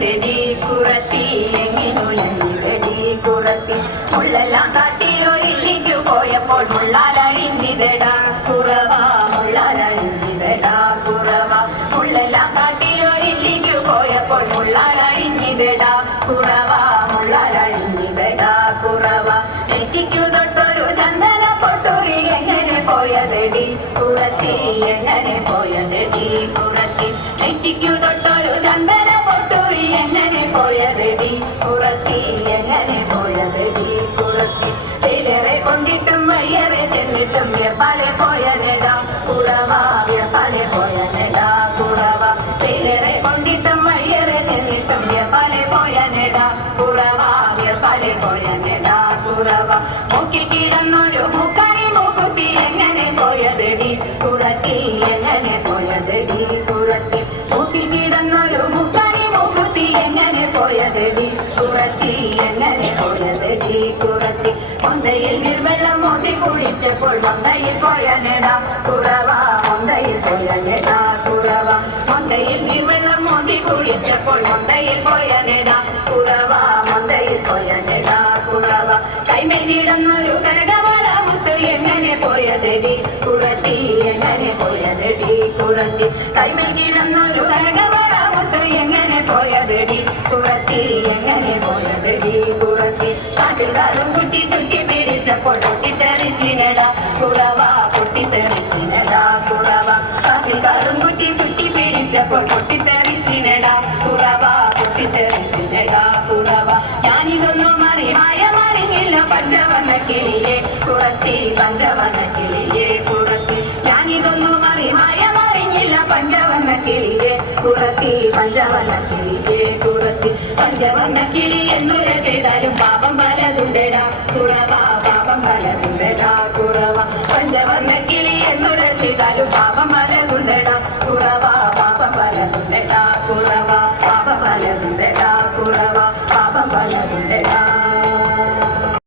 ചെടി കുറത്തി എങ്ങിനുലഞ്ഞിടടി കുറത്തി. മുള്ളെല്ലാം തട്ടി ഒരില്ലിക്ക് പോയപ്പോൾ മുള്ളാലഴിഞ്ഞിതടാ കുറവാ മുള്ളാലഴിഞ്ഞിതടാ കുറവാ. മുള്ളെല്ലാം തട്ടി ഒരില്ലിക്ക് പോയപ്പോൾ മുള്ളാലഴിഞ്ഞിതടാ കുറവാ മുള്ളാലഴിഞ്ഞിതടാ കുറവാ. നെറ്റിക്കു തൊട്ടൊരു ചന്ദന പൊട്ടൊറി എങ്ങനെ പോയതെടി? കുറത്തി എങ്ങനെ പോയതെടി? കുറത്തി. നെറ്റിക്കു തൊട്ടു ചെന്നിട്ടും വ്യപ്പാലെ പോയ നെടാ കുറവ വ്യപ്പാലെ പോയ നെടാ കുറവ ചിലരെ കൊണ്ടിട്ടും വയ്യറെ ചെന്നിട്ടും വ്യപ്പാലെ പോയ നെടാ കുറവ വ്യപ്പാലെ പോയ നെടാ കുറവ മൂക്കിൽ കിടന്നൊരു മുക്കണി മൂക്കുത്തി എങ്ങനെ പോയതെടി കുറത്തി എങ്ങനെ പോയതെടി കുറത്തി മൂക്കിൽ കിടന്നൊരു മുക്കണി മൂക്കുത്തി എങ്ങനെ പോയതെടി മൊന്തയിൽ നിർമ്മലം മോതി കുടിച്ചപ്പോൾ മൊന്തയിൽ പോയ നെടാ കുറവ മൊന്തയിൽ പോയ നെടാ കുറവ മൊന്തയിൽ നിർമ്മലം മോതി കുടിച്ചപ്പോൾ മൊന്തയിൽ പോയ നെടാ കുറവ മൊന്തയിൽ പോയ നെടാ കുറവ കൈമേൽ കിടന്നൊരു കനകവള മുത്ത് എങ്ങനെ പോയതെടി കുറത്തി എങ്ങനെ പോയതെടി കുറത്തി കൈമേൽ കിടന്നൊരു കനകവള മുത്ത് എങ്ങനെ പോയതെടി കുറത്തി എങ്ങനെ കുറത്തി കാട്ടുകാരും കുട്ടി ചുറ്റി പിടിച്ചപ്പോൾ പൊട്ടിത്തെറിച്ചിനടാ കുറവ പൊട്ടിത്തെറിച്ചിനടാ കുറവ കാട്ടുകാരും കുട്ടി ചുറ്റി പിടിച്ചപ്പോൾ പൊട്ടിത്തെറിച്ചിനടാ കുറവ പൊട്ടിത്തെറിച്ചിനടാ കുറവ ഞാനിതൊന്നും മറി മായ മറിഞ്ഞില്ല പഞ്ചവന്ന കിളിയെ. കുറത്തി പഞ്ചവന്ന കിളിയെ കുറത്തി ഞാനിതൊന്നും മറി മായ മറിഞ്ഞില്ല പഞ്ചവന്ന കിളിയെ. കുറത്തി പഞ്ചവന്ന കിളിയെ കുറത്തി പഞ്ചവന്ന കിളി എന്നു ചെയ്താലും പാപം പലതുണ്ടടാ കുറവ പാപം പലതുണ്ടടാ കുറവ. പഞ്ചവർണ കിളി എന്നുര ചെയ്താലും പാപം